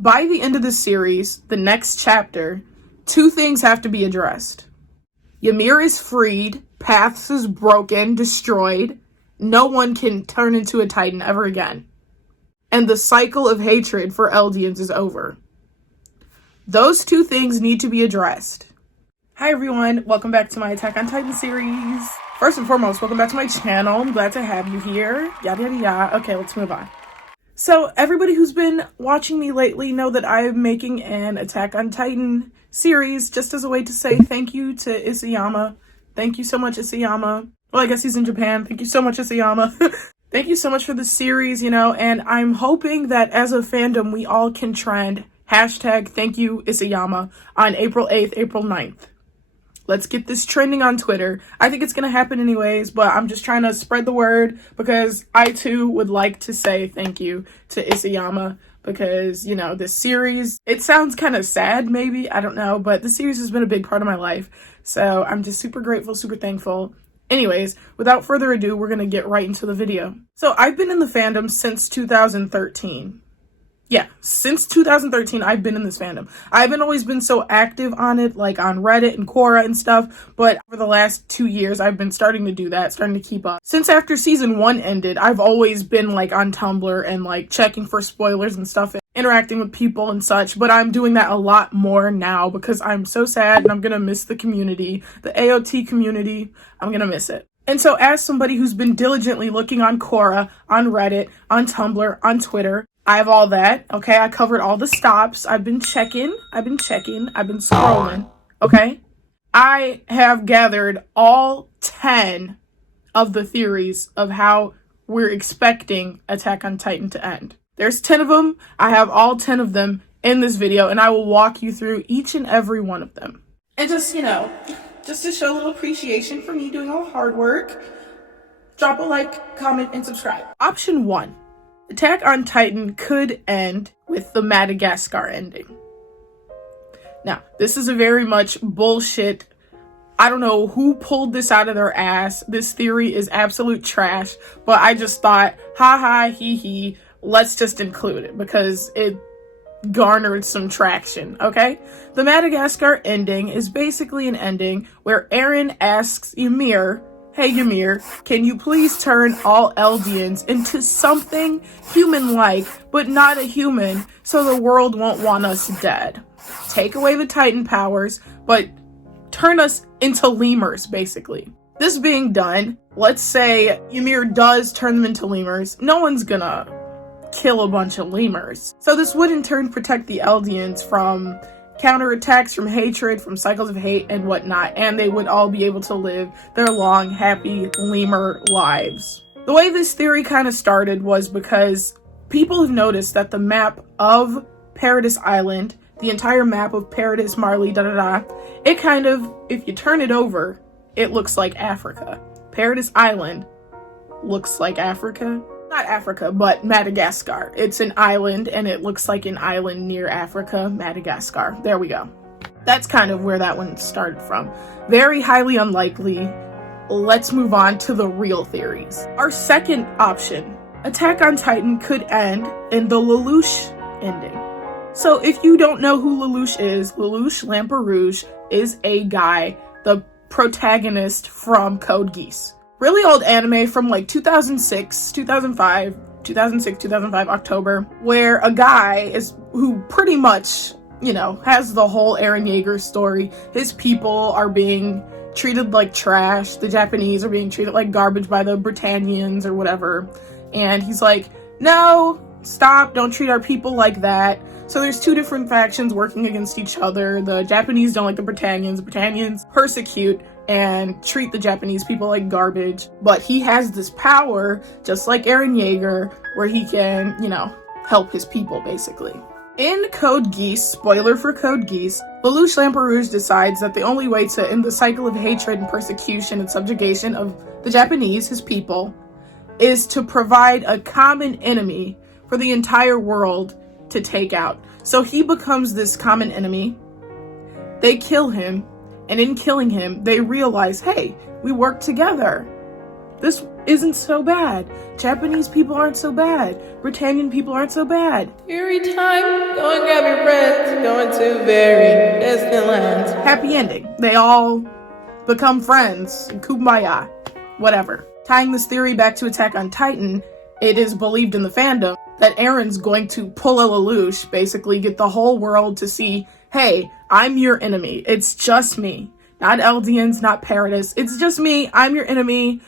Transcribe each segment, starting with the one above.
By the end of the series, the next chapter, two things have to be addressed. Ymir is freed, Paths is broken, destroyed, no one can turn into a Titan ever again. And the cycle of hatred for Eldians is over. Those two things need to be addressed. Hi everyone, welcome back to my Attack on Titan series. First and foremost, welcome back to my channel. I'm glad to have you here. Yada yada yada. Okay, let's move on. So everybody who's been watching me lately know that I'm making an Attack on Titan series just as a way to say thank you to Isayama. Thank you so much, Isayama. Well, I guess he's in Japan. Thank you so much, Isayama. Thank you so much for the series, and I'm hoping that as a fandom, we all can trend hashtag thank you Isayama on April 8th, April 9th. Let's get this trending on Twitter. I think it's going to happen anyways, but I'm just trying to spread the word because I too would like to say thank you to Isayama because, this series, it sounds kind of sad maybe, I don't know, but the series has been a big part of my life. So I'm just super grateful, super thankful. Anyways, without further ado, we're going to get right into the video. So I've been in the fandom since 2013. Yeah, since 2013, I've been in this fandom. I haven't always been so active on it, like on Reddit and Quora and stuff, but for the last 2 years, I've been starting to do that, starting to keep up. Since after season 1 ended, I've always been like on Tumblr and like checking for spoilers and stuff, and interacting with people and such, but I'm doing that a lot more now because I'm so sad and I'm gonna miss the community, the AOT community. I'm gonna miss it. And so as somebody who's been diligently looking on Quora, on Reddit, on Tumblr, on Twitter, I have all that, okay? I covered all the stops. I've been checking, I've been scrolling, okay? I have gathered all 10 of the theories of how we're expecting Attack on Titan to end. There's 10 of them. I have all 10 of them in this video, and I will walk you through each and every one of them. And just, just to show a little appreciation for me doing all the hard work, drop a like, comment, and subscribe. Option 1. Attack on Titan could end with the Madagascar ending. Now, this is a very much bullshit. I don't know who pulled this out of their ass. This theory is absolute trash, but I just thought, ha, he, let's just include it because it garnered some traction, okay? The Madagascar ending is basically an ending where Eren asks Ymir, hey Ymir, can you please turn all Eldians into something human-like, but not a human, so the world won't want us dead? Take away the Titan powers, but turn us into lemurs, basically. This being done, let's say Ymir does turn them into lemurs. No one's gonna kill a bunch of lemurs. So this would in turn protect the Eldians from counterattacks, from hatred, from cycles of hate and whatnot, and they would all be able to live their long, happy lemur lives. The way this theory kind of started was because people have noticed that the map of Paradise Island, the entire map of Paradise, Marley, it kind of, if you turn it over, it looks like Africa. Paradise Island looks like Africa. Not Africa, but Madagascar. It's an island, and it looks like an island near Africa, Madagascar. There we go. That's kind of where that one started from. Very highly unlikely. Let's move on to the real theories. Our second option, Attack on Titan could end in the Lelouch ending. So if you don't know who Lelouch is, Lelouch Lamperouge is a guy, the protagonist from Code Geass. Really old anime from like 2006, October, where a guy is who pretty much, has the whole Eren Yeager story. His people are being treated like trash. The Japanese are being treated like garbage by the Britannians or whatever. And he's like, no, stop, don't treat our people like that. So there's two different factions working against each other. The Japanese don't like the Britannians persecute and treat the Japanese people like garbage. But he has this power, just like Eren Yeager, where he can, help his people, basically. In Code Geass, spoiler for Code Geass, Lelouch Lamperouge decides that the only way to end the cycle of hatred and persecution and subjugation of the Japanese, his people, is to provide a common enemy for the entire world to take out. So he becomes this common enemy. They kill him. And in killing him, they realize, hey, we work together. This isn't so bad. Japanese people aren't so bad. Britannian people aren't so bad. Fury time, go and grab your friends, going to very distant lands. Happy ending. They all become friends. Kumbaya. Whatever. Tying this theory back to Attack on Titan, it is believed in the fandom that Eren's going to pull a Lelouch, basically get the whole world to see, hey, I'm your enemy. It's just me. Not Eldians, not Paradis. It's just me. I'm your enemy.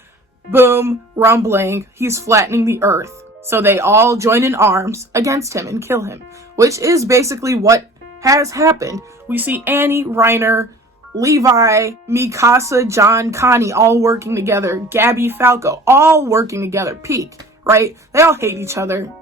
Boom. Rumbling. He's flattening the earth. So they all join in arms against him and kill him, which is basically what has happened. We see Annie, Reiner, Levi, Mikasa, John, Connie all working together. Gabby, Falco, all working together. Peak, right? They all hated each other,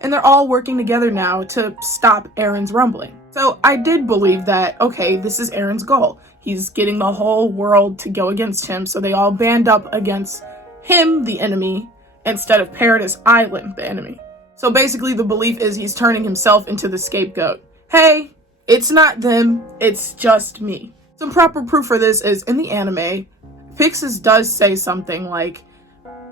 and they're all working together now to stop Eren's rumbling. So I did believe that, okay, this is Eren's goal. He's getting the whole world to go against him, so they all band up against him, the enemy, instead of Paradis Island, the enemy. So basically the belief is he's turning himself into the scapegoat. Hey, it's not them, it's just me. Some proper proof for this is in the anime, Pixis does say something like,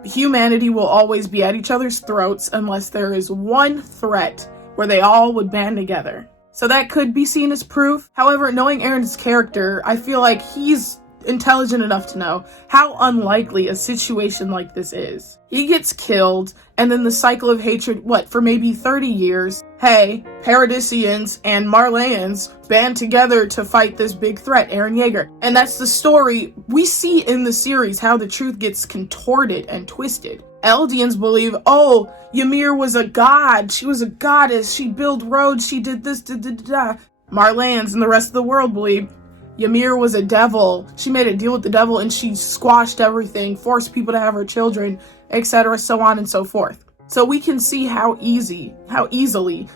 humanity will always be at each other's throats unless there is one threat where they all would band together. So that could be seen as proof. However, knowing Eren's character, I feel like he's intelligent enough to know how unlikely a situation like this is. He gets killed, and then the cycle of hatred, for maybe 30 years, hey, Paradisians and Marleyans band together to fight this big threat, Eren Yeager. And that's the story we see in the series, how the truth gets contorted and twisted. Eldians believe, oh, Ymir was a god, she was a goddess, she built roads, she did this, Marleyans and the rest of the world believe Ymir was a devil. She made a deal with the devil and she squashed everything, forced people to have her children, etc., so on and so forth. So we can see how easily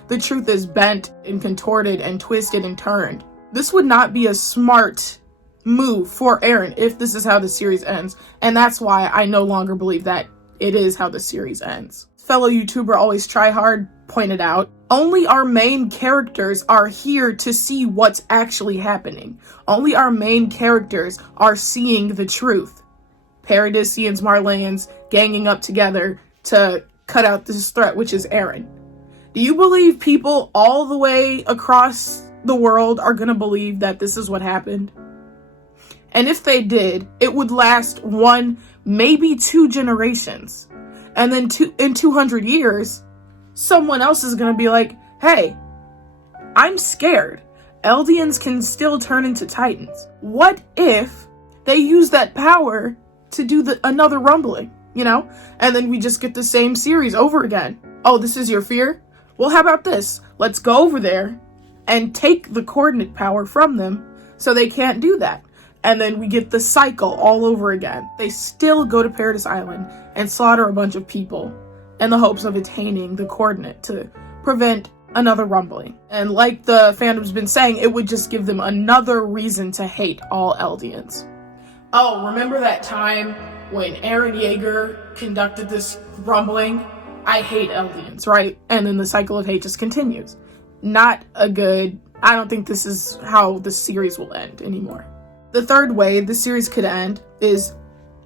the truth is bent and contorted and twisted and turned. This would not be a smart move for Eren if this is how the series ends, and that's why I no longer believe that it is how the series ends. Fellow YouTuber Always Try Hard pointed out, only our main characters are here to see what's actually happening. Only our main characters are seeing the truth. Paradisians, Marleyans ganging up together to cut out this threat, which is Eren. Do you believe people all the way across the world are gonna believe that this is what happened? And if they did, it would last one, maybe 2 generations. And then in 200 years, someone else is gonna be like, hey, I'm scared. Eldians can still turn into Titans. What if they use that power to do another rumbling, And then we just get the same series over again. Oh, this is your fear? Well, how about this? Let's go over there and take the coordinate power from them so they can't do that. And then we get the cycle all over again. They still go to Paradise Island and slaughter a bunch of people in the hopes of attaining the coordinate to prevent another rumbling. And like the fandom's been saying, it would just give them another reason to hate all Eldians. Oh, remember that time when Eren Yeager conducted this rumbling? I hate Eldians, right? And then the cycle of hate just continues. I don't think this is how the series will end anymore. The third way the series could end is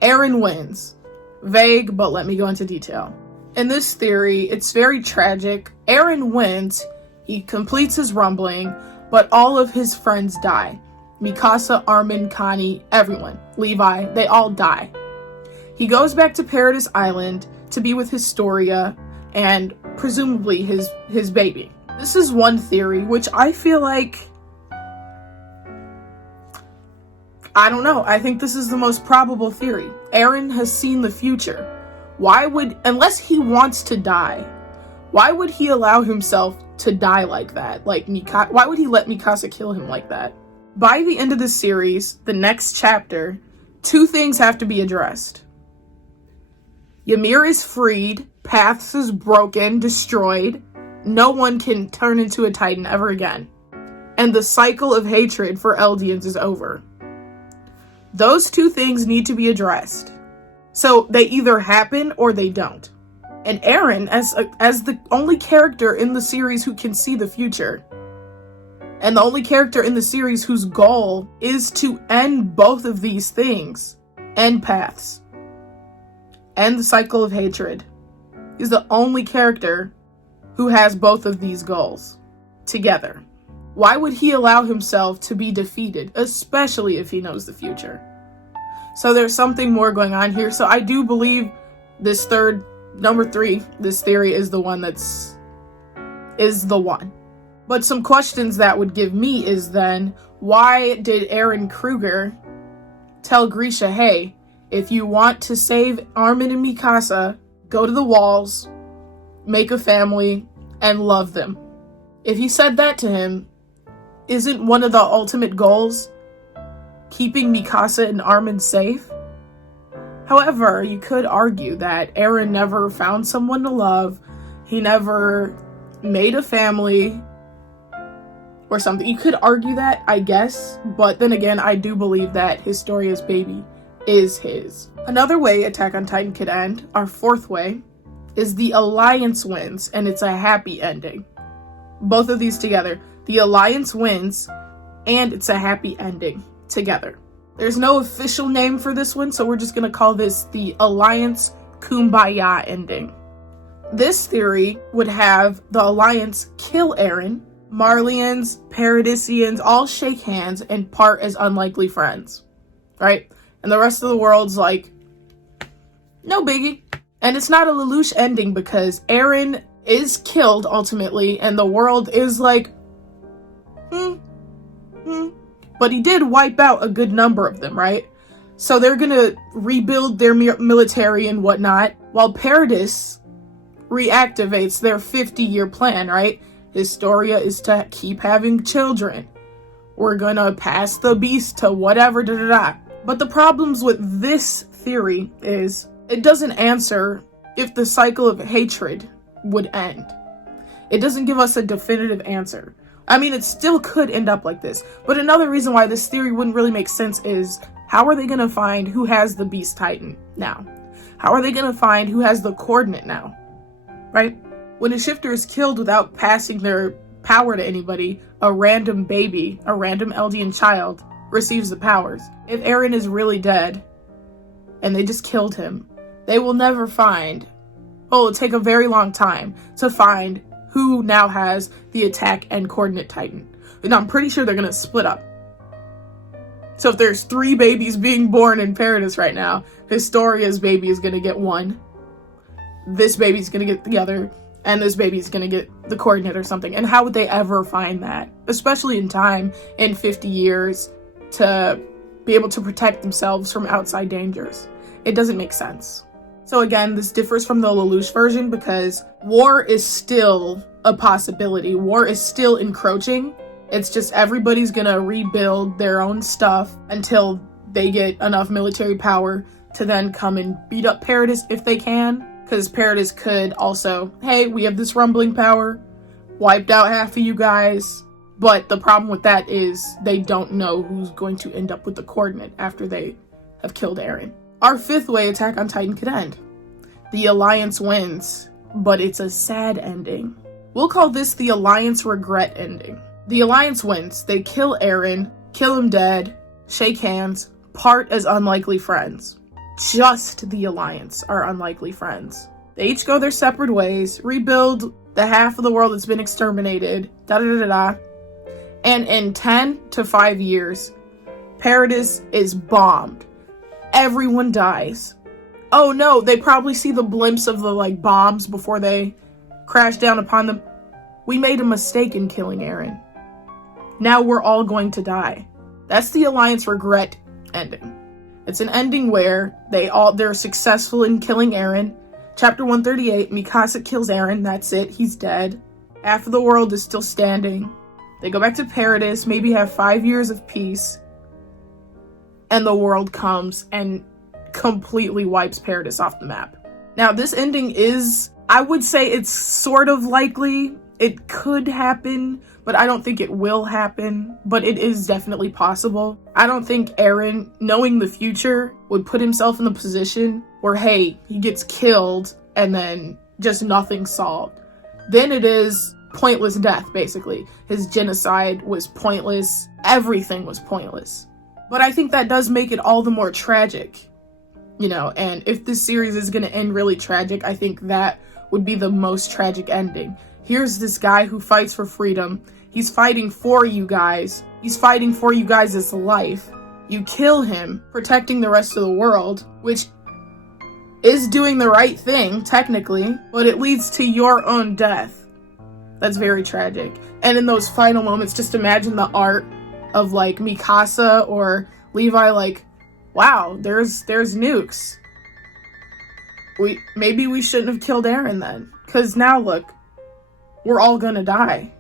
Eren wins. Vague, but let me go into detail. In this theory, it's very tragic. Eren wins, he completes his rumbling, but all of his friends die. Mikasa, Armin, Connie, everyone, Levi, they all die. He goes back to Paradise Island to be with Historia and presumably his baby. This is one theory, which I feel like, I don't know. I think this is the most probable theory. Eren has seen the future. Unless he wants to die, why would he allow himself to die like that? Why would he let Mikasa kill him like that? By the end of the series, the next chapter, 2 things have to be addressed. Ymir is freed, Paths is broken, destroyed, no one can turn into a Titan ever again, and the cycle of hatred for Eldians is over. Those 2 things need to be addressed. So they either happen or they don't. And Eren, as the only character in the series who can see the future, and the only character in the series whose goal is to end both of these things, end Paths, end the cycle of hatred. He's the only character who has both of these goals together. Why would he allow himself to be defeated, especially if he knows the future? So there's something more going on here. So I do believe this number 3, this theory is the one is the one. But some questions that would give me is then, why did Eren Kruger tell Grisha, hey, if you want to save Armin and Mikasa, go to the walls, make a family, and love them? If he said that to him, isn't one of the ultimate goals keeping Mikasa and Armin safe? However, you could argue that Eren never found someone to love, he never made a family, or something. You could argue that, I guess, but then again, I do believe that Historia's baby is his. Another way Attack on Titan could end, our 4th way, is the Alliance wins, and it's a happy ending. Both of these together. The Alliance wins, and it's a happy ending together. There's no official name for this one, so we're just going to call this the Alliance Kumbaya ending. This theory would have the Alliance kill Eren, Marleyans, Paradisians all shake hands and part as unlikely friends, right? And the rest of the world's like, no biggie. And it's not a Lelouch ending because Eren is killed ultimately, and the world is like, But he did wipe out a good number of them, right? So they're gonna rebuild their military and whatnot, while Paradis reactivates their 50-year plan, right? Historia is to keep having children. We're gonna pass the beast to whatever, But the problems with this theory is it doesn't answer if the cycle of hatred would end. It doesn't give us a definitive answer. I mean, it still could end up like this. But another reason why this theory wouldn't really make sense is, how are they going to find who has the Beast Titan now? How are they going to find who has the coordinate now? Right? When a shifter is killed without passing their power to anybody, a random baby, a random Eldian child, receives the powers. If Eren is really dead, and they just killed him, they will never find, it'll take a very long time to find who now has the attack and coordinate titan. And I'm pretty sure they're going to split up. So if there's 3 babies being born in Paradis right now, Historia's baby is going to get one, this baby's going to get the other, and this baby's going to get the coordinate or something. And how would they ever find that? Especially in time, in 50 years, to be able to protect themselves from outside dangers. It doesn't make sense. So again, this differs from the Lelouch version because war is still a possibility. War is still encroaching. It's just everybody's gonna rebuild their own stuff until they get enough military power to then come and beat up Paradis if they can. Because Paradis could also, hey, we have this rumbling power, wiped out half of you guys. But the problem with that is they don't know who's going to end up with the coordinate after they have killed Eren. Our 5th way Attack on Titan could end. The Alliance wins, but it's a sad ending. We'll call this the Alliance regret ending. The Alliance wins. They kill Eren, kill him dead, shake hands, part as unlikely friends. Just the Alliance are unlikely friends. They each go their separate ways, rebuild the half of the world that's been exterminated, And in 10 to 5 years, Paradis is bombed. Everyone dies. Oh no, they probably see the blimps of the bombs before they crash down upon them. We made a mistake in killing Eren. Now we're all going to die. That's the Alliance regret ending. It's an ending where they're successful in killing Eren. Chapter 138, Mikasa kills Eren, that's it, he's dead. Half of the world is still standing. They go back to Paradis, maybe have 5 years of peace. And the world comes and completely wipes Paradis off the map. Now, this ending is, I would say it's sort of likely. It could happen, but I don't think it will happen. But it is definitely possible. I don't think Eren, knowing the future, would put himself in the position where, hey, he gets killed and then just nothing solved. Then it is pointless death, basically. His genocide was pointless. Everything was pointless. But I think that does make it all the more tragic. And if this series is going to end really tragic, I think that would be the most tragic ending. Here's this guy who fights for freedom. He's fighting for you guys. He's fighting for you guys' life. You kill him, protecting the rest of the world, which is doing the right thing, technically, but it leads to your own death. That's very tragic. And in those final moments, just imagine the art of, like, Mikasa or Levi, like, wow, there's nukes. Maybe we shouldn't have killed Eren then. Because now, look, we're all gonna die.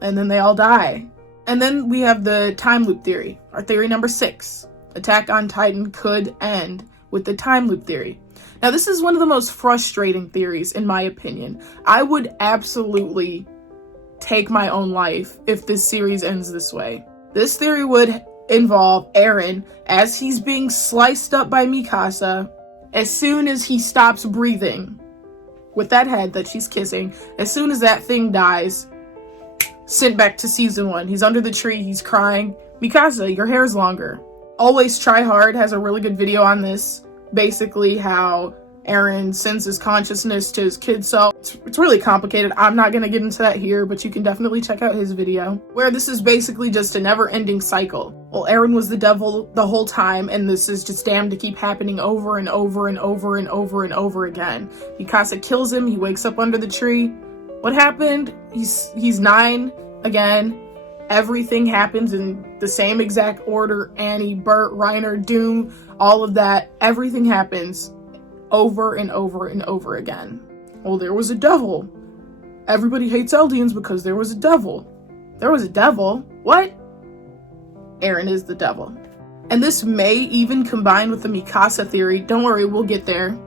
And then they all die. And then we have the time loop theory, our theory number 6. Attack on Titan could end with the time loop theory. Now, this is one of the most frustrating theories, in my opinion. I would absolutely take my own life if this series ends this way. This theory would involve Eren as he's being sliced up by Mikasa. As soon as he stops breathing with that head that she's kissing, as soon as that thing dies, sent back to season 1. He's under the tree, he's crying. Mikasa, your hair's longer. Always Try Hard has a really good video on this. Basically how Eren sends his consciousness to his kid self. It's really complicated. I'm not going to get into that here, but you can definitely check out his video, where this is basically just a never-ending cycle. Well, Eren was the devil the whole time, and this is just damned to keep happening over and over and over and over and over again. Mikasa kills him, he wakes up under the tree. What happened? He's 9 again. Everything happens in the same exact order. Annie, Bert, Reiner, Doom, all of that. Everything happens over and over and over again. Well, there was a devil. Everybody hates Eldians because there was a devil. There was a devil? What? Eren is the devil. And this may even combine with the Mikasa theory. Don't worry, we'll get there.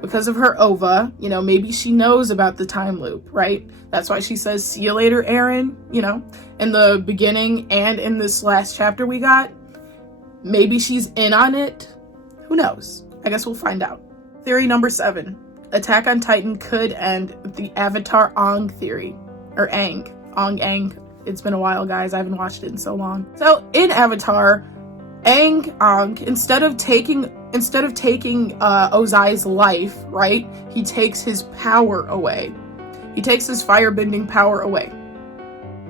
Because of her ova, maybe she knows about the time loop, right? That's why she says, see you later, Eren, in the beginning and in this last chapter we got. Maybe she's in on it. Who knows? I guess we'll find out. Theory number 7. Attack on Titan could end the Avatar Aang theory. Or Aang. Aang. It's been a while, guys. I haven't watched it in so long. So, in Avatar, Aang, instead of taking Ozai's life, right, he takes his power away. He takes his firebending power away.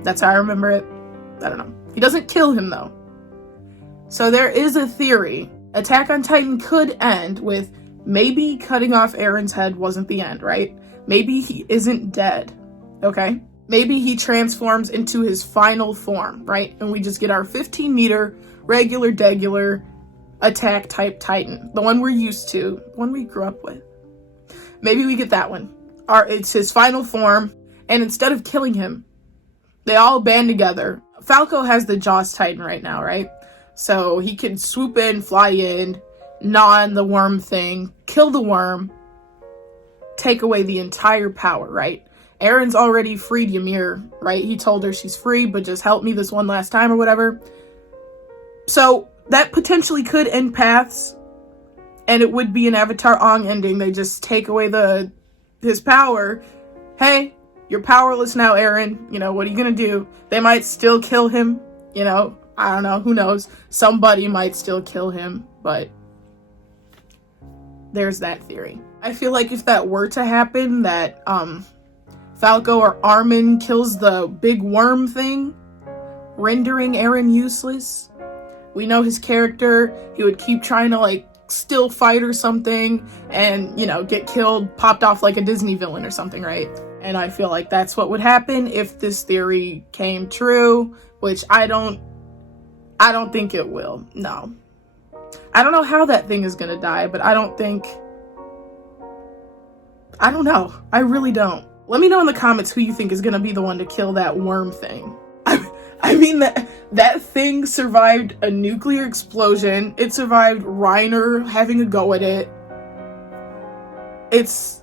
That's how I remember it. I don't know. He doesn't kill him, though. So there is a theory. Attack on Titan could end with maybe cutting off Eren's head wasn't the end, right? Maybe he isn't dead, okay? Maybe he transforms into his final form, right? And we just get our 15-meter regular attack type Titan. The one we're used to. The one we grew up with. Maybe we get that one. It's his final form. And instead of killing him, they all band together. Falco has the Jaws Titan right now, right? So he can swoop in, fly in, gnaw on the worm thing, kill the worm, take away the entire power, right? Eren's already freed Ymir, right? He told her she's free, but just help me this one last time or whatever. So that potentially could end paths, and it would be an Avatar Aang ending. They just take away his power. Hey, you're powerless now, Eren. What are you gonna do? They might still kill him. I don't know. Who knows? Somebody might still kill him, but there's that theory. I feel like if that were to happen, that Falco or Armin kills the big worm thing, rendering Eren useless. We know his character. He would keep trying to still fight or something and, get killed, popped off like a Disney villain or something, right? And I feel like that's what would happen if this theory came true, which I don't think it will. No. I don't know how that thing is gonna die, but I don't know. I really don't. Let me know in the comments who you think is gonna be the one to kill that worm thing. I mean, that thing survived a nuclear explosion. It survived Reiner having a go at it. It's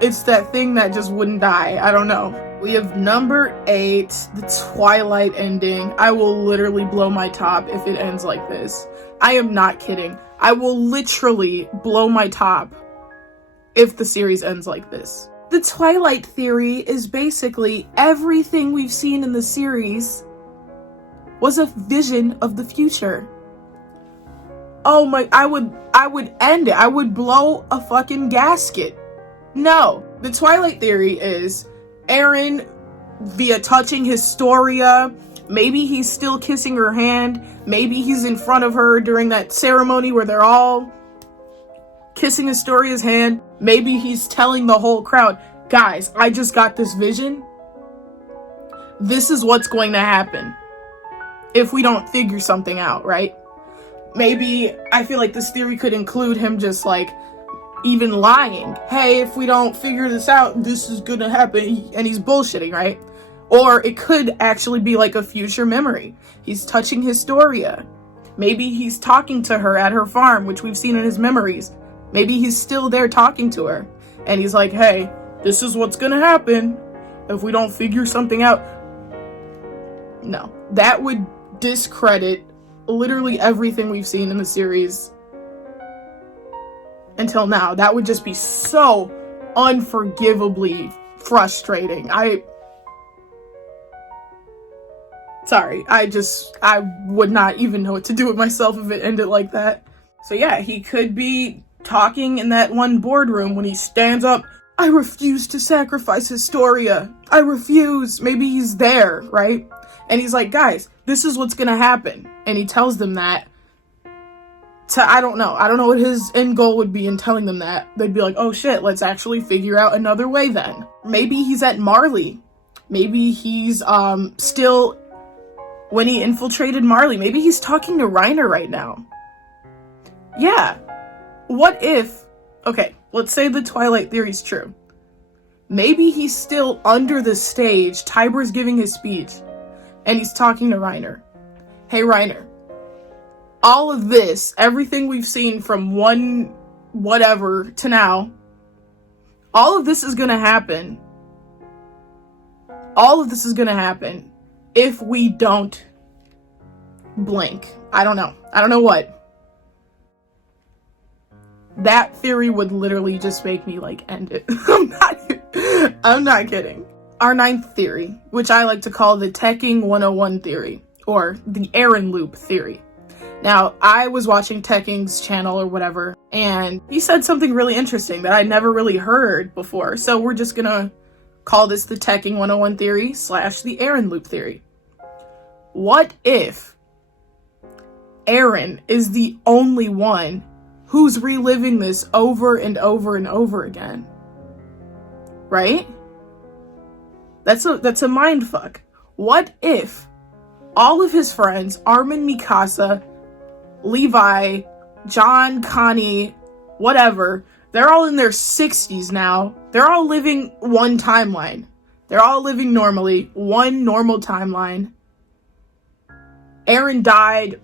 that thing that just wouldn't die. I don't know. We have number 8, the Twilight ending. I will literally blow my top if it ends like this. I am not kidding. I will literally blow my top if the series ends like this. The Twilight theory is basically everything we've seen in the series was a vision of the future. oh my, I would end it. I would blow a fucking gasket. No. The Twilight theory is Eren, via touching Historia, maybe he's still kissing her hand, maybe he's in front of her during that ceremony where they're all kissing Historia's hand, maybe he's telling the whole crowd, guys, I just got this vision. This is what's going to happen if we don't figure something out, right? Maybe, I feel like this theory could include him just like even lying. Hey, if we don't figure this out, this is gonna happen, and he's bullshitting, right? Or it could actually be like a future memory. He's touching Historia. Maybe he's talking to her at her farm, which we've seen in his memories. Maybe he's still there talking to her. And he's like, hey, this is what's gonna happen if we don't figure something out. No. That would discredit literally everything we've seen in the series until now. That would just be so unforgivably frustrating. Sorry, I would not even know what to do with myself if it ended like that. So yeah, he could be talking in that one boardroom when he stands up, I refuse to sacrifice Historia. I refuse. Maybe he's there, right? And he's like, guys, this is what's gonna happen. And he tells them that I don't know what his end goal would be in telling them that. They'd be like, oh shit, let's actually figure out another way then. Maybe he's at Marley. Maybe he's still, when he infiltrated Marley, maybe he's talking to Reiner right now. Yeah. What if, okay, let's say the Twilight theory's true. Maybe he's still under the stage, Tiber's giving his speech, and he's talking to Reiner. Hey Reiner, all of this, everything we've seen from one whatever to now, all of this is gonna happen. All of this is gonna happen if we don't blink. I don't know what. That theory would literally just make me like end it. I'm not kidding. Our ninth theory, which I like to call the Teching 101 theory, or the Eren loop theory. Now, I was watching Tekking's channel or whatever, and he said something really interesting that I never really heard before. So we're just gonna call this the Teching 101 theory / the Eren loop theory. What if Eren is the only one who's reliving this over and over and over again? Right? That's a mind fuck. What if all of his friends, Armin, Mikasa, Levi, John, Connie, whatever, they're all in their 60s now. They're all living one timeline. They're all living normally, one normal timeline. Eren died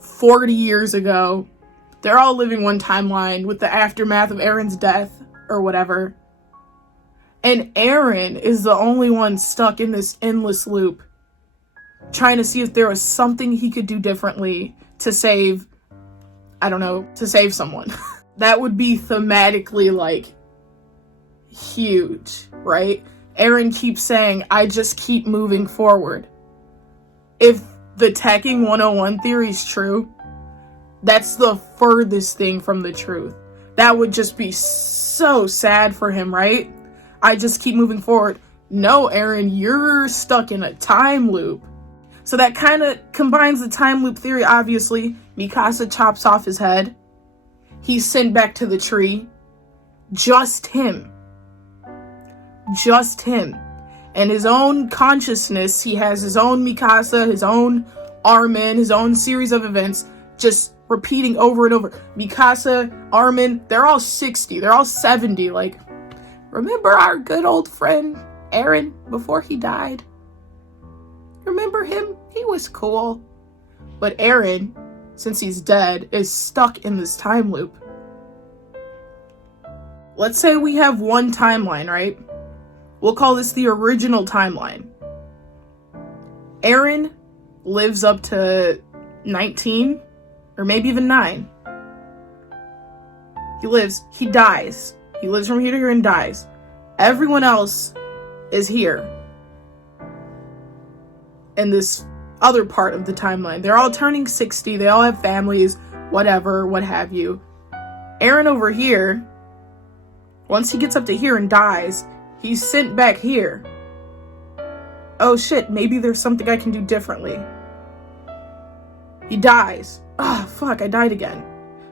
40 years ago. They're all living one timeline with the aftermath of Eren's death or whatever. And Eren is the only one stuck in this endless loop, trying to see if there was something he could do differently to save, to save someone. That would be thematically, like, huge, right? Eren keeps saying, I just keep moving forward. If the Teching 101 theory is true, that's the furthest thing from the truth. That would just be so sad for him, right? I just keep moving forward. No, Eren, you're stuck in a time loop. So that kind of combines the time loop theory, obviously. Mikasa chops off his head. He's sent back to the tree. Just him. Just him. And his own consciousness, he has his own Mikasa, his own Armin, his own series of events, just repeating over and over. Mikasa, Armin, they're all 60, they're all 70, like, remember our good old friend Eren before he died? Remember him? He was cool. But Eren, since he's dead, is stuck in this time loop. Let's say we have one timeline, right? We'll call this the original timeline. Eren lives up to 19, or maybe even 9. He dies. He lives from here to here and dies. Everyone else is here in this other part of the timeline. They're all turning 60. They all have families. whatever, what have you. Eren over here, once he gets up to here and dies, he's sent back here. Oh shit, maybe there's something I can do differently. He dies. Oh fuck, I died again.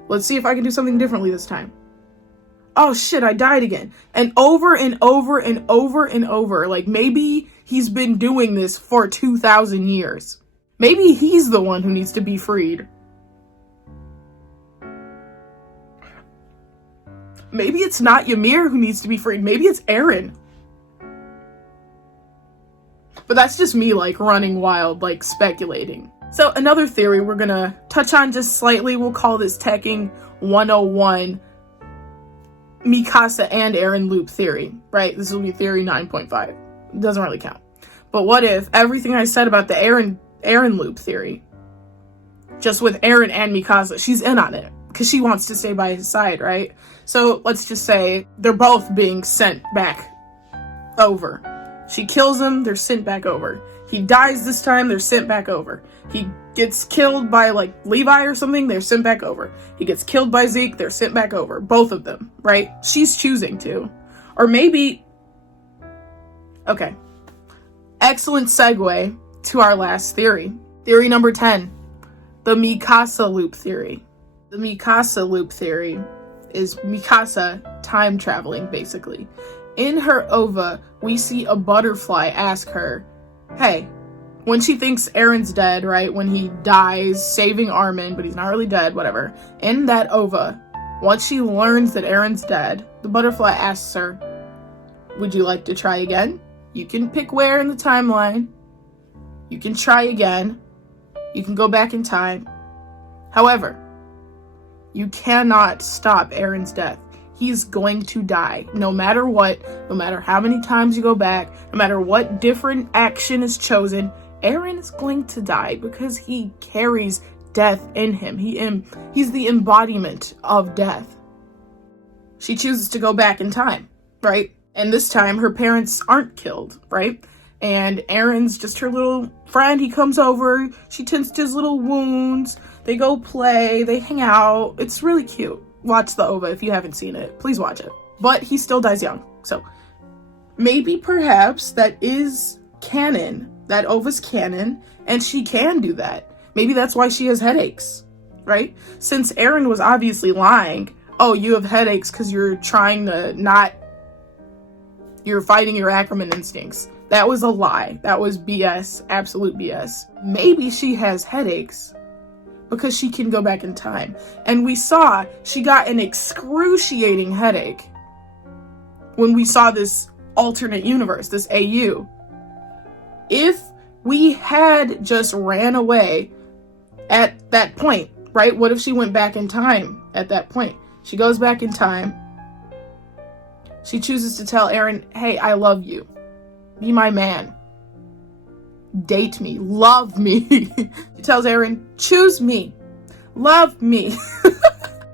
Let's see if I can do something differently this time. Oh shit, I died again. And over and over and over and over. Like, maybe he's been doing this for 2,000 years. Maybe he's the one who needs to be freed. Maybe it's not Ymir who needs to be freed. Maybe it's Eren. But that's just me, like, running wild, like, speculating. So another theory we're gonna touch on just slightly, we'll call this Teching 101, Mikasa and Eren loop theory, right? This will be theory 9.5. It doesn't really count. But what if everything I said about the Eren loop theory, just with Eren and Mikasa, she's in on it, because she wants to stay by his side, right? So let's just say they're both being sent back over. She kills him, they're sent back over. He dies this time, they're sent back over. He gets killed by, like, Levi or something, they're sent back over. He gets killed by Zeke, they're sent back over. Both of them, right? She's choosing to. Or maybe... Okay. Excellent segue to our last theory. Theory number 10. The Mikasa loop theory. The Mikasa loop theory is Mikasa time traveling, basically. In her ova, we see a butterfly ask her, hey, when she thinks Eren's dead, right? When he dies saving Armin, but he's not really dead, whatever. In that ova, once she learns that Eren's dead, the butterfly asks her, would you like to try again? You can pick where in the timeline. You can try again. You can go back in time. However, you cannot stop Eren's death. He's going to die, no matter what, no matter how many times you go back, no matter what different action is chosen, Eren is going to die because he carries death in him. He's the embodiment of death. She chooses to go back in time, right? And this time her parents aren't killed, right? And Eren's just her little friend. He comes over, she tends to his little wounds, they go play, they hang out. It's really cute. Watch the OVA if you haven't seen it. Please watch it. But he still dies young. So maybe perhaps that is canon. That OVA's canon. And she can do that. Maybe that's why she has headaches. Right? Since Eren was obviously lying. Oh, you have headaches because you're trying to not... You're fighting your Ackerman instincts. That was a lie. That was BS. Absolute BS. Maybe she has headaches because she can go back in time. And we saw she got an excruciating headache when we saw this alternate universe, this AU. If we had just ran away at that point, right? What if she went back in time at that point? She goes back in time. She chooses to tell Eren, hey, I love you. Be my man. Date me. Love me. She tells Eren, choose me. Love me.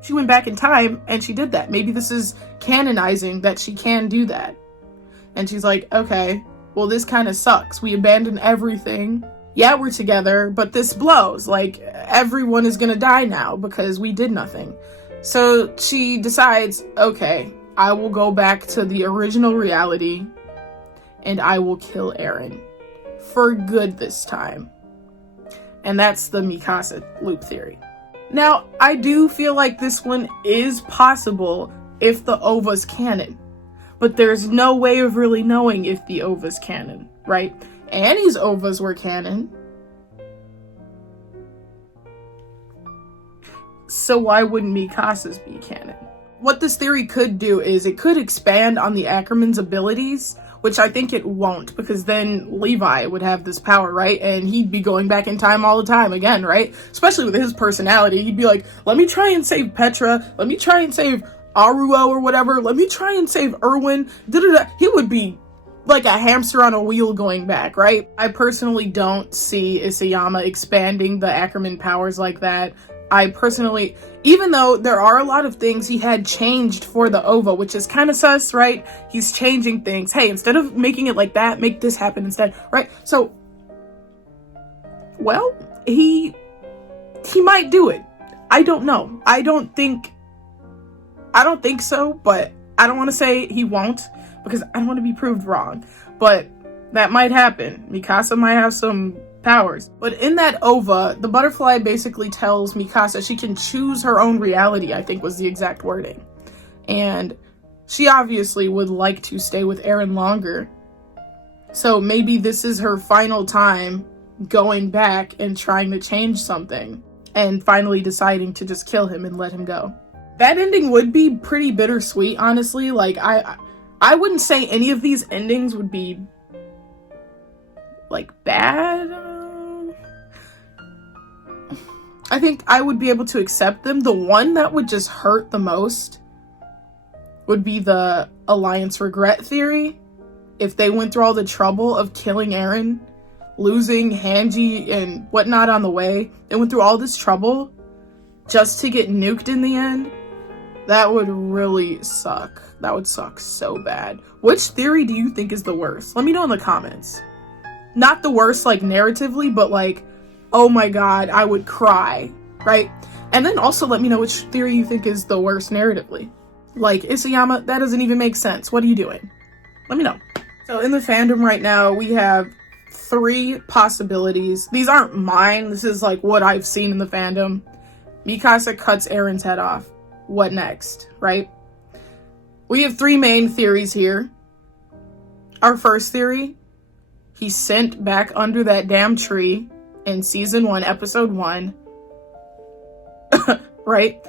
She went back in time and she did that. Maybe this is canonizing that she can do that. And she's like, okay, well, this kind of sucks. We abandoned everything. Yeah, we're together, but this blows. Like, everyone is gonna die now because we did nothing. So she decides, okay, I will go back to the original reality and I will kill Eren. For good this time. And that's the Mikasa loop theory. Now, I do feel like this one is possible if the OVA's canon. But there's no way of really knowing if the OVA's canon, right? Annie's OVAs were canon. So why wouldn't Mikasa's be canon? What this theory could do is it could expand on the Ackerman's abilities, which I think it won't, because then Levi would have this power, right? And he'd be going back in time all the time again, right? Especially with his personality. He'd be like, let me try and save Petra. Let me try and save Aruo or whatever. Let me try and save Erwin. Da-da-da. He would be like a hamster on a wheel going back, right? I personally don't see Isayama expanding the Ackerman powers like that. I personally, even though there are a lot of things he had changed for the OVA, which is kind of sus, right? He's changing things. Hey, instead of making it like that, make this happen instead, right? So, well, he might do it. I don't know. I don't think so, but I don't want to say he won't because I don't want to be proved wrong. But that might happen. Mikasa might have some powers. But in that OVA, the butterfly basically tells Mikasa she can choose her own reality, I think was the exact wording. And she obviously would like to stay with Eren longer. So maybe this is her final time going back and trying to change something and finally deciding to just kill him and let him go. That ending would be pretty bittersweet, honestly. Like, I wouldn't say any of these endings would be, like, bad. I think I would be able to accept them. The one that would just hurt the most would be the Alliance regret theory. If they went through all the trouble of killing Eren, losing Hanji and whatnot on the way, they went through all this trouble just to get nuked in the end, that would really suck. That would suck so bad. Which theory do you think is the worst? Let me know in the comments. Not the worst, like, narratively, but like, oh my god, I would cry, right? And then also let me know which theory you think is the worst narratively. Like, Isayama, that doesn't even make sense. What are you doing? Let me know. So in the fandom right now, we have 3 possibilities. These aren't mine. This is like what I've seen in the fandom. Mikasa cuts Eren's head off. What next, right? We have 3 main theories here. Our first theory, he's sent back under that damn tree in season 1, episode 1. Right?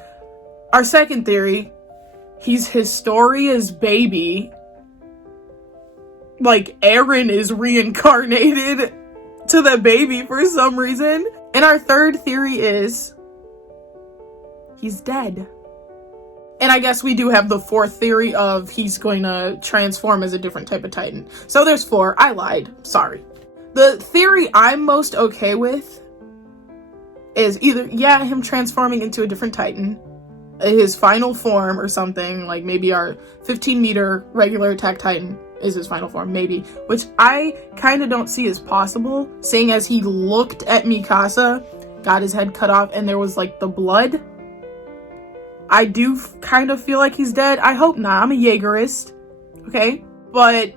Our second theory, he's Historia's baby. Like, Eren is reincarnated to the baby for some reason. And our third theory is he's dead. And I guess we do have the fourth theory of he's going to transform as a different type of Titan. So there's 4. I lied. Sorry. The theory I'm most okay with is either, yeah, him transforming into a different Titan, his final form or something, like maybe our 15-meter regular attack Titan is his final form, maybe, which I kind of don't see as possible, seeing as he looked at Mikasa, got his head cut off, and there was like the blood. I do kind of feel like he's dead. I hope not. I'm a Jaegerist, okay? But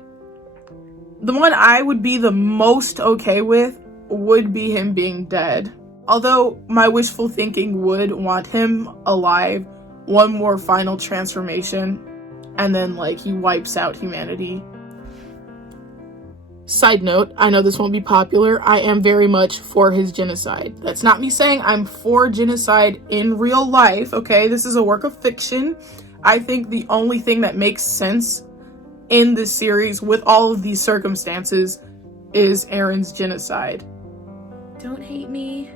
the one I would be the most okay with would be him being dead. Although my wishful thinking would want him alive, one more final transformation, and then like he wipes out humanity. Side note, I know this won't be popular, I am very much for his genocide. That's not me saying I'm for genocide in real life, okay? This is a work of fiction. I think the only thing that makes sense in this series with all of these circumstances is Eren's genocide. Don't hate me.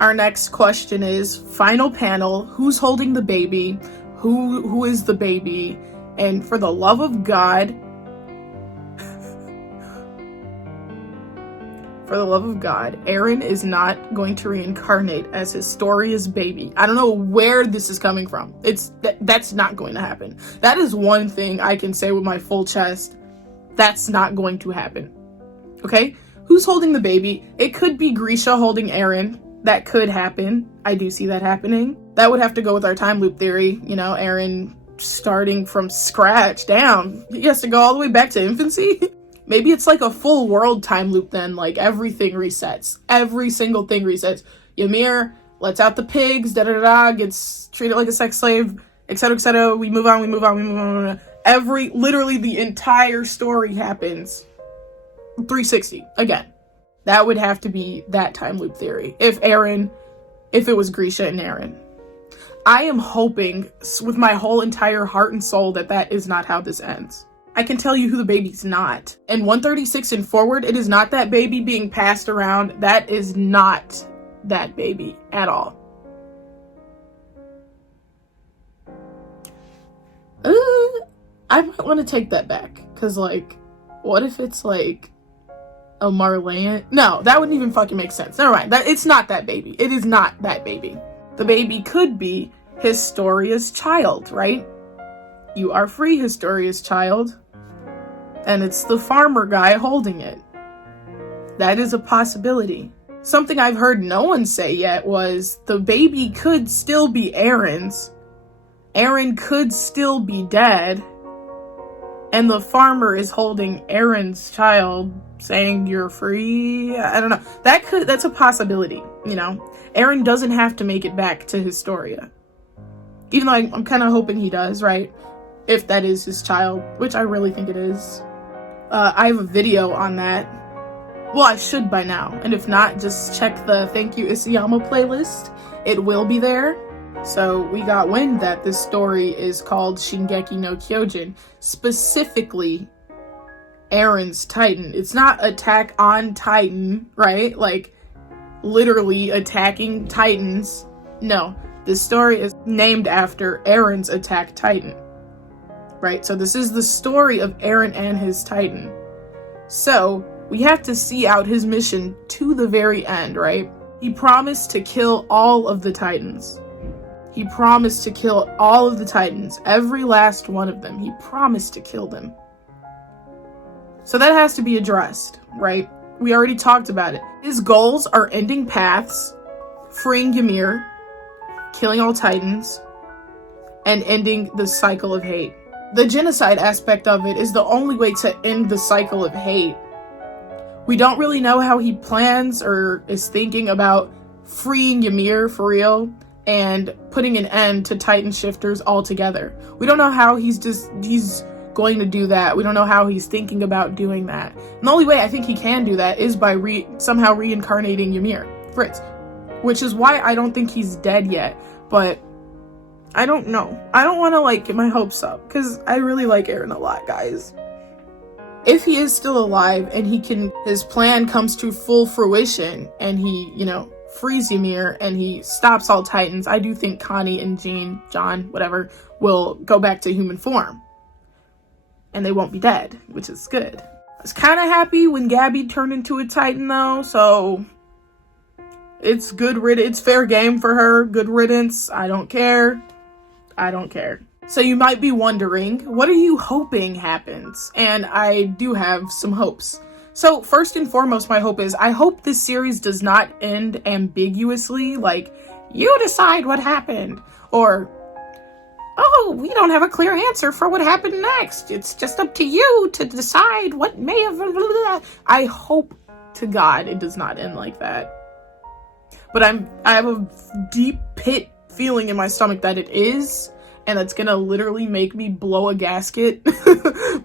Our next question is, final panel, who's holding the baby? Who is the baby? And for the love of God, for the love of God, Eren is not going to reincarnate as Historia's baby. I don't know where this is coming from. That's not going to happen. That is one thing I can say with my full chest. That's not going to happen. Okay? Who's holding the baby? It could be Grisha holding Eren. That could happen. I do see that happening. That would have to go with our time loop theory. You know, Eren starting from scratch. Damn. He has to go all the way back to infancy? Maybe it's like a full world time loop then, like everything resets. Every single thing resets. Ymir lets out the pigs, da-da-da-da, gets treated like a sex slave, etc., etc. We move on. Literally the entire story happens 360 again. That would have to be that time loop theory. If it was Grisha and Eren. I am hoping with my whole entire heart and soul that is not how this ends. I can tell you who the baby's not. In 136 and forward, it is not that baby being passed around. That is not that baby at all. I might want to take that back. Because, like, what if it's, like, a Marleyan? No, that wouldn't even fucking make sense. Never mind. It's not that baby. It is not that baby. The baby could be Historia's child, right? You are free, Historia's child. And it's the farmer guy holding it. That is a possibility. Something I've heard no one say yet was the baby could still be Eren's. Eren could still be dead. And the farmer is holding Eren's child, saying you're free. I don't know. That's a possibility, you know. Eren doesn't have to make it back to Historia. Even though I'm kind of hoping he does, right? If that is his child, which I really think it is. I have a video on that. Well, I should by now. And if not, just check the Thank You Isayama playlist. It will be there. So we got wind that this story is called Shingeki no Kyojin. Specifically, Eren's Titan. It's not Attack on Titan, right? Like, literally attacking Titans. No, this story is named after Eren's Attack Titan. Right? So this is the story of Eren and his Titan. So, we have to see out his mission to the very end, right? He promised to kill all of the Titans. He promised to kill all of the Titans. Every last one of them. He promised to kill them. So that has to be addressed, right? We already talked about it. His goals are ending paths, freeing Ymir, killing all Titans, and ending the cycle of hate. The genocide aspect of it is the only way to end the cycle of hate. We don't really know how he plans or is thinking about freeing Ymir for real and putting an end to Titan shifters altogether. We don't know how he's going to do that. We don't know how he's thinking about doing that. And the only way I think he can do that is by somehow reincarnating Ymir, Fritz. Which is why I don't think he's dead yet. But I don't know. I don't want to get my hopes up because I really like Eren a lot, guys. If he is still alive and his plan comes to full fruition and he, frees Ymir and he stops all Titans, I do think Connie and John, whatever, will go back to human form. And they won't be dead, which is good. I was kind of happy when Gabby turned into a Titan though, so it's good riddance. It's fair game for her. Good riddance. I don't care. So you might be wondering, what are you hoping happens? And I do have some hopes. So first and foremost, my hope is, I hope this series does not end ambiguously, like, you decide what happened, or, oh, we don't have a clear answer for what happened next. It's just up to you to decide what may have... I hope to God it does not end like that. But I have a deep pit feeling in my stomach that it is, and it's gonna literally make me blow a gasket.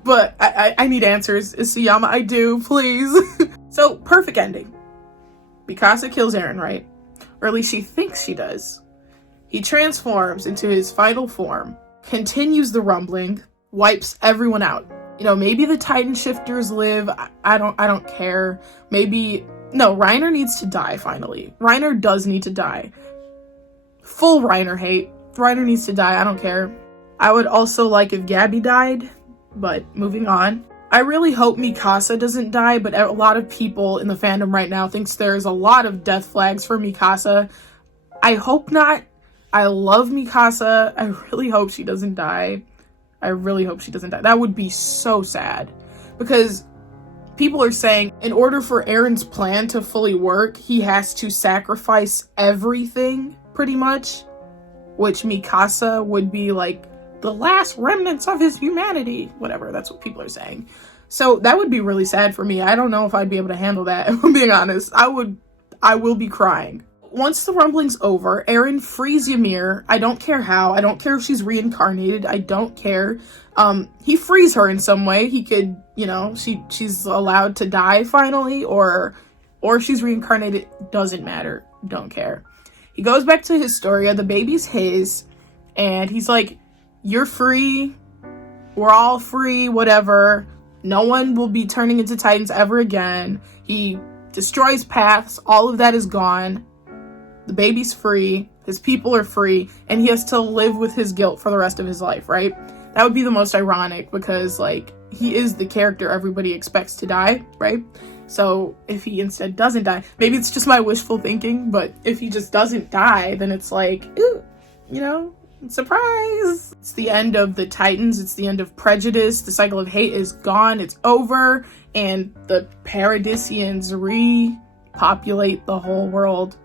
But I need answers. Isayama, I do, please. So, perfect ending. Mikasa kills Eren, right? Or at least she thinks she does. He transforms into his final form, continues the rumbling, wipes everyone out. Maybe the Titan shifters live. I don't care. Maybe... No, Reiner needs to die, finally. Reiner does need to die. Full Reiner hate. Reiner needs to die, I don't care. I would also like if Gabby died, but moving on. I really hope Mikasa doesn't die, but a lot of people in the fandom right now thinks there's a lot of death flags for Mikasa. I hope not. I love Mikasa. I really hope she doesn't die. That would be so sad. Because people are saying in order for Eren's plan to fully work, he has to sacrifice everything, pretty much. Which Mikasa would be like the last remnants of his humanity. Whatever, that's what people are saying. So that would be really sad for me. I don't know if I'd be able to handle that, if I'm being honest. I will be crying. Once the rumbling's over, Eren frees Ymir. I don't care how. I don't care if she's reincarnated. I don't care. He frees her in some way. He could, she's allowed to die finally, or she's reincarnated. Doesn't matter. Don't care. He goes back to Historia. The baby's his, and he's like, you're free. We're all free, whatever. No one will be turning into Titans ever again. He destroys paths. All of that is gone. The baby's free. His people are free. And he has to live with his guilt for the rest of his life, right? That would be the most ironic because, he is the character everybody expects to die, right? So if he instead doesn't die, maybe it's just my wishful thinking, but if he just doesn't die, then it's like, ooh, surprise! It's the end of the Titans. It's the end of prejudice. The cycle of hate is gone. It's over. And the Paradisians populate the whole world.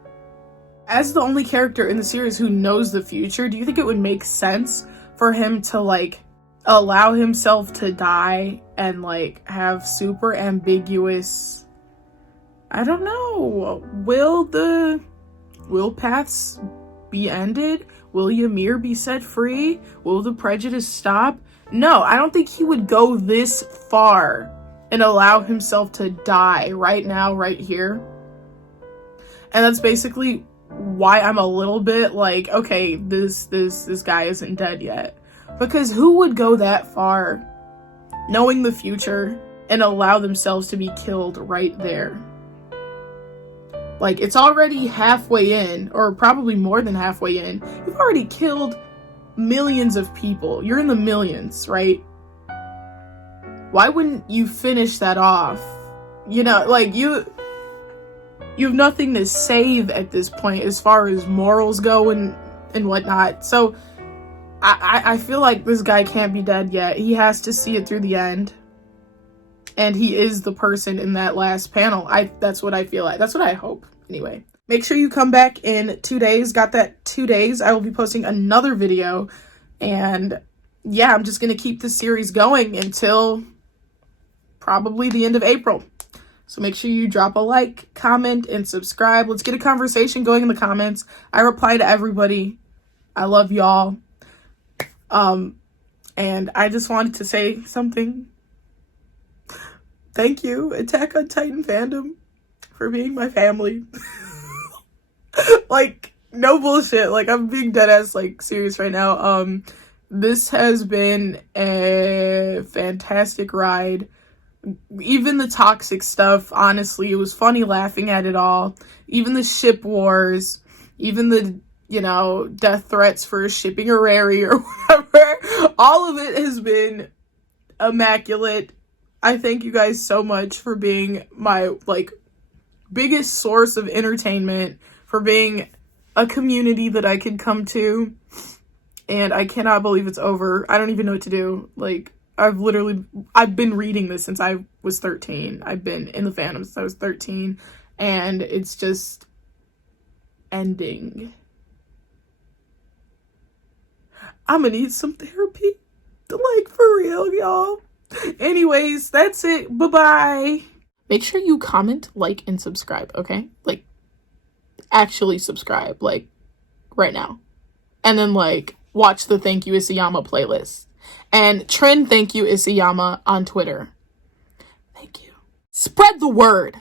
As the only character in the series who knows the future, do you think it would make sense for him to, like, allow himself to die and, like, have super ambiguous... I don't know. Will paths be ended? Will Ymir be set free? Will the prejudice stop? No, I don't think he would go this far and allow himself to die right now, right here. And that's basically why I'm a little bit like, okay, this guy isn't dead yet. Because who would go that far, knowing the future, and allow themselves to be killed right there? Like, it's already halfway in, or probably more than halfway in. You've already killed millions of people. You're in the millions, right? Why wouldn't you finish that off? You know, like, you have nothing to save at this point as far as morals go and whatnot. So I feel like this guy can't be dead yet. He has to see it through the end. And he is the person in that last panel. That's what I feel like. That's what I hope. Anyway, make sure you come back in 2 days. Got that 2 days. I will be posting another video. And yeah, I'm just going to keep this series going until probably the end of April. So make sure you drop a like, comment, and subscribe. Let's get a conversation going in the comments. I reply to everybody. I love y'all. And I just wanted to say something. Thank you, Attack on Titan fandom, for being my family. Like, no bullshit. Like, I'm being deadass, like, serious right now. This has been a fantastic ride. Even the toxic stuff, honestly, it was funny laughing at it all. Even the ship wars, even the, you know, death threats for shipping a Rary or whatever. All of it has been immaculate. I thank you guys so much for being my, like, biggest source of entertainment, for being a community that I could come to. And I cannot believe it's over. I don't even know what to do. Like, I've been reading this since I was 13. I've been in the fandom since I was 13. And it's just ending. I'm gonna need some therapy. Like, for real, y'all. Anyways, that's it. Bye-bye. Make sure you comment, like, and subscribe, okay? Like, actually subscribe, like, right now. And then, like, watch the Thank You Isayama playlist. And trend Thank You Isayama on Twitter. Thank you. Spread the word.